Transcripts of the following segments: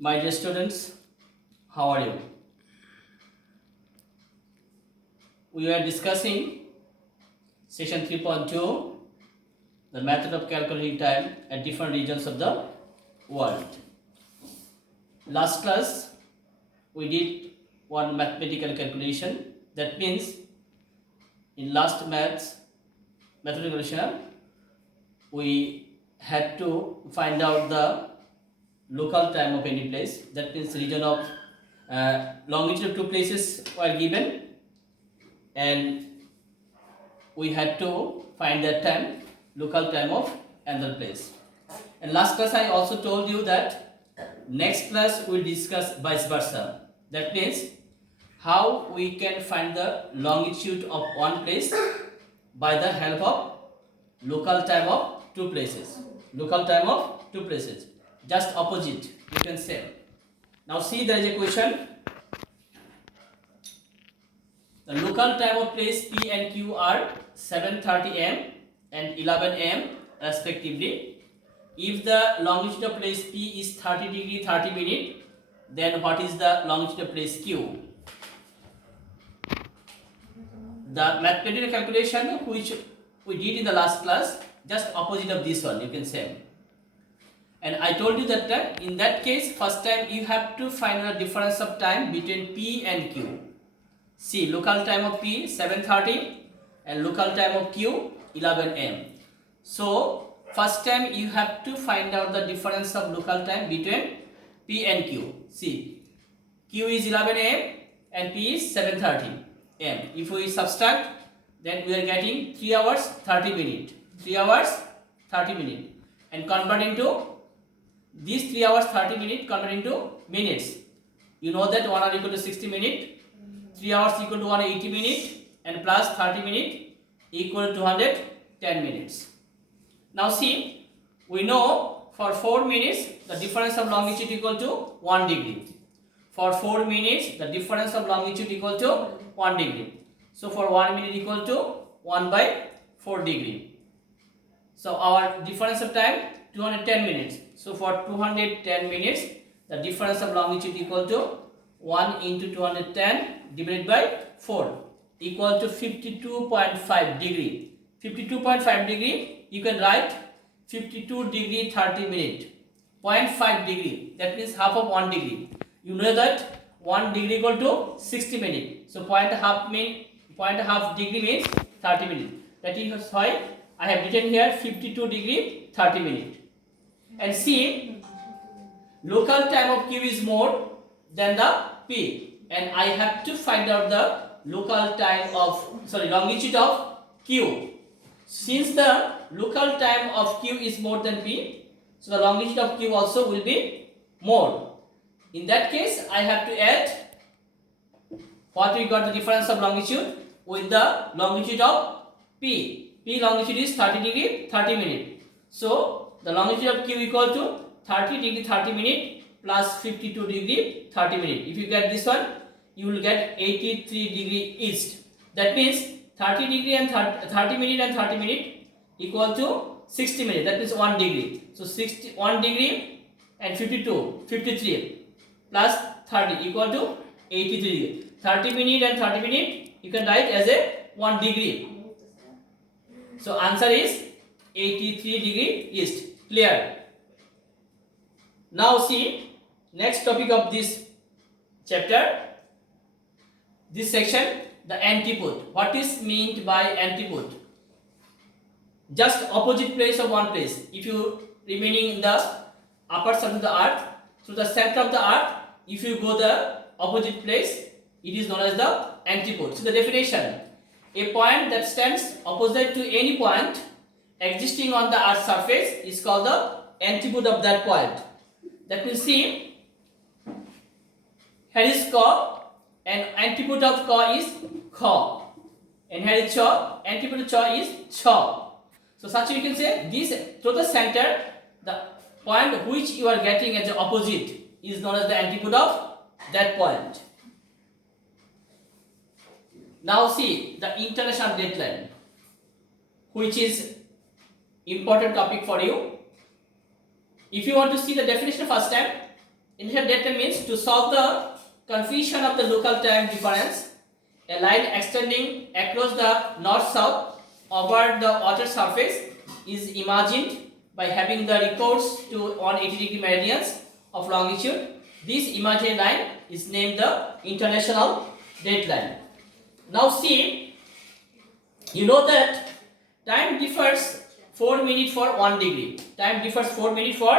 My dear students, how are you? We are discussing session 3.2, the method of calculating time at different regions of the world. Last class, we did one mathematical calculation. That means in last mathematical calculation, we had to find out the local time of any place. That means region of longitude of two places were given, and we had to find that time, local time of another place. And last class I also told you that next class we'll discuss vice versa. That means how we can find the longitude of one place by the help of local time of two places. Local time of two places. Just opposite, you can say. Now see, there is a question. The local time of place P and Q are 7:30 am and 11 am respectively. If the longitude of place P is 30 degree 30 minute, then what is the longitude of place Q? The mathematical calculation which we did in the last class, just opposite of this one, you can say. And I told you that in that case, first time you have to find the difference of time between P and Q. See, local time of P 7:30 and local time of Q 11 am. So first time you have to find out the difference of local time between P and Q. See, Q is 11 am and P is 7:30 am. If we subtract, then we are getting 3 hours 30 minutes. 3 hours 30 minutes. And convert into these 3 hours 30 minutes, convert into minutes. You know that 1 hour equal to 60 minutes. 3 hours equal to 180 minutes, and plus 30 minutes equal to 210 minutes. Now see, we know for 4 minutes the difference of longitude equal to 1 degree. For 4 minutes the difference of longitude equal to 1 degree. So for 1 minute equal to 1 by 4 degree. So our difference of time 210 minutes. So for 210 minutes the difference of longitude equal to 1 into 210 divided by 4 equal to 52.5 degree. 52.5 degree, you can write 52 degree 30 minute. 0.5 degree, that means half of 1 degree. You know that 1 degree equal to 60 minutes. So 0.5 degree means 30 minutes. That is why I have written here 52 degree 30 minutes. And see, local time of Q is more than the P, and I have to find out the local time of longitude of Q. Since the local time of Q is more than P, so the longitude of Q also will be more. In that case, I have to add what we got, the difference of longitude with the longitude of P. P longitude is 30 degree 30 minutes. So the longitude of Q equal to 30 degree 30 minutes plus 52 degree 30 minutes. If you get this one, you will get 83 degree east. That means 30 degree and 30 minute and 30 minute equal to 60 minutes. That means 1 degree. So 1 degree and 53 plus 30 equal to 83 degree. 30 minute and 30 minute you can write as a 1 degree. So answer is 83 degree east. Clear? Now see, next topic of this chapter, this section, the antipode. What is meant by antipode? Just opposite place of one place. If you remaining in the upper side of the earth, through the center of the earth, if you go the opposite place, it is known as the antipode. So the definition: a point that stands opposite to any point existing on the earth's surface is called the antipode of that point. That means, see, here is Ka, and antipode of Ka is Kha, and here is Cha, antipode of Cha is Cha. So such you can say this through the center, the point which you are getting as the opposite is known as the antipode of that point. Now see, the international dateline, which is important topic for you. If you want to see the definition first time, International date time means to solve the confusion of the local time difference. A line extending across the north-south over the water surface is imagined by having the recourse to 180-degree meridians of longitude. This imaginary line is named the international date line. Now see, you know that time differs 4 minutes for 1 degree. Time differs 4 minutes for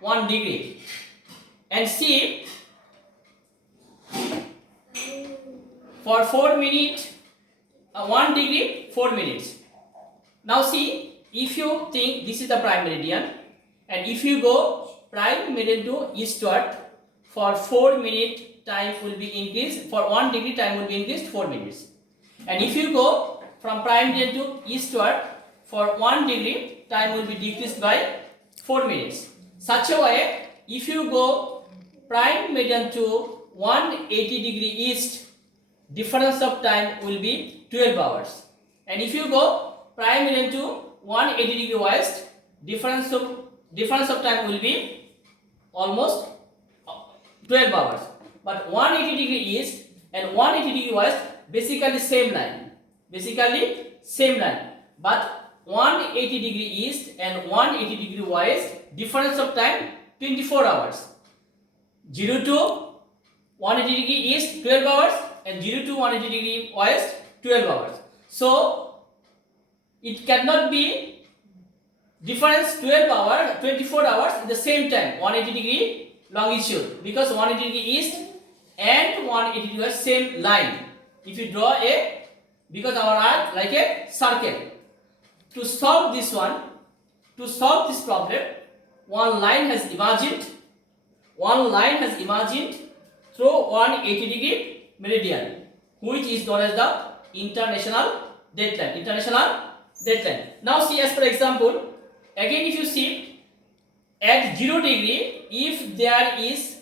1 degree. And see, for 4 minutes, 1 degree, 4 minutes. Now see, if you think this is the prime meridian, and if you go prime meridian to eastward, for 4 minutes time will be increased, for 1 degree time will be increased 4 minutes. And if you go from prime meridian to eastward, for 1 degree time will be decreased by 4 minutes. Such a way, if you go prime meridian to 180 degree east, difference of time will be 12 hours. And if you go prime meridian to 180 degree west, difference of time will be almost 12 hours. But 180 degree east and 180 degree west basically same line. But 180 degree east and 180 degree west, difference of time 24 hours. 0 to 180 degree east 12 hours and 0 to 180 degree west 12 hours. So it cannot be difference 12 hours 24 hours at the same time 180 degree longitude, because 180 degree east and 180 degree west same line. If you draw because our earth like a circle, to solve this problem, one line has imagined through 180 degree meridian, which is known as the international date line. Now see, as for example, again if you see at 0 degree, if there is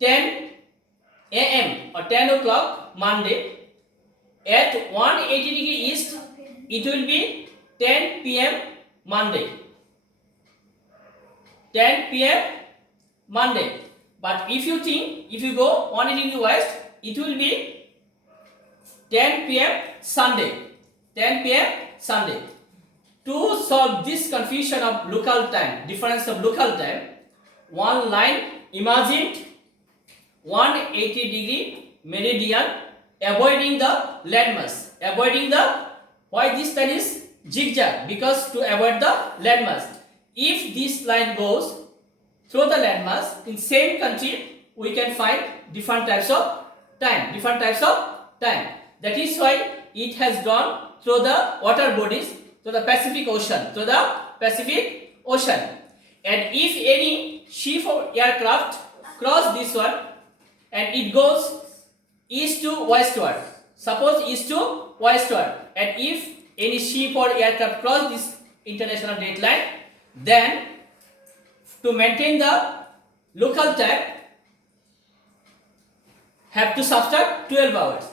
10 a.m. or 10 o'clock Monday, at 180 degree east it will be 10 p.m. Monday. But if you go 180 degree west, it will be 10 p.m. Sunday. To solve this confusion of local time, difference of local time, one line imagined 180 degree meridian avoiding the landmass. Why this line is zigzag? Because to avoid the landmass. If this line goes through the landmass in same country, we can find different types of time. That is why it has gone through the water bodies, to the Pacific Ocean. And if any ship or aircraft cross this one and it goes east to westward, suppose east to westward, and if any ship or aircraft cross this international date line, then to maintain the local time have to subtract 12 hours.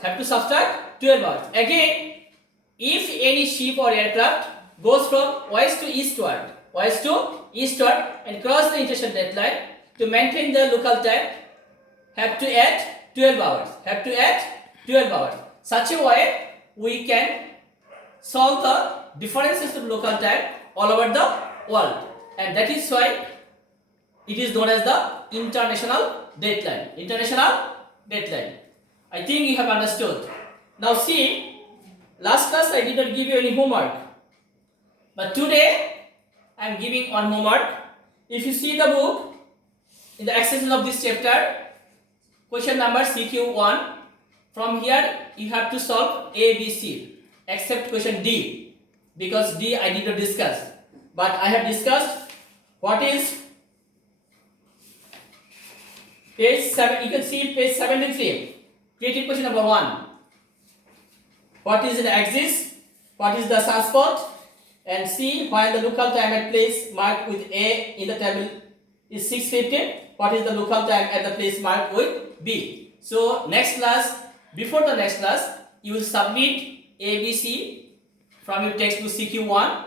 Again, if any ship or aircraft goes from west to eastward and cross the international date line, to maintain the local time have to add 12 hours. Such a way we can solve the differences of local time all over the world, and that is why it is known as the international date line. I think you have understood. Now see, last class I did not give you any homework, but today I am giving one homework. If you see the book, in the exercises of this chapter, question number CQ1, from here you have to solve A, B, C, except question D, because D I did not discuss, but I have discussed what is page 7. You can see page 73. Creative question number 1. What is an axis? What is the sunspot? And C, while the local time at place marked with A in the table is 6:15, what is the local time at the place marked with B? So next class, before the next class, you will submit ABC from your textbook CQ1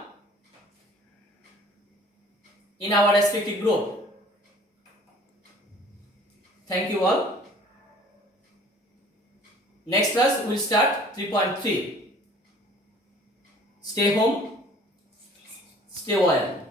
in our respective group. Thank you all. Next class we'll start 3.3. Stay home, stay well.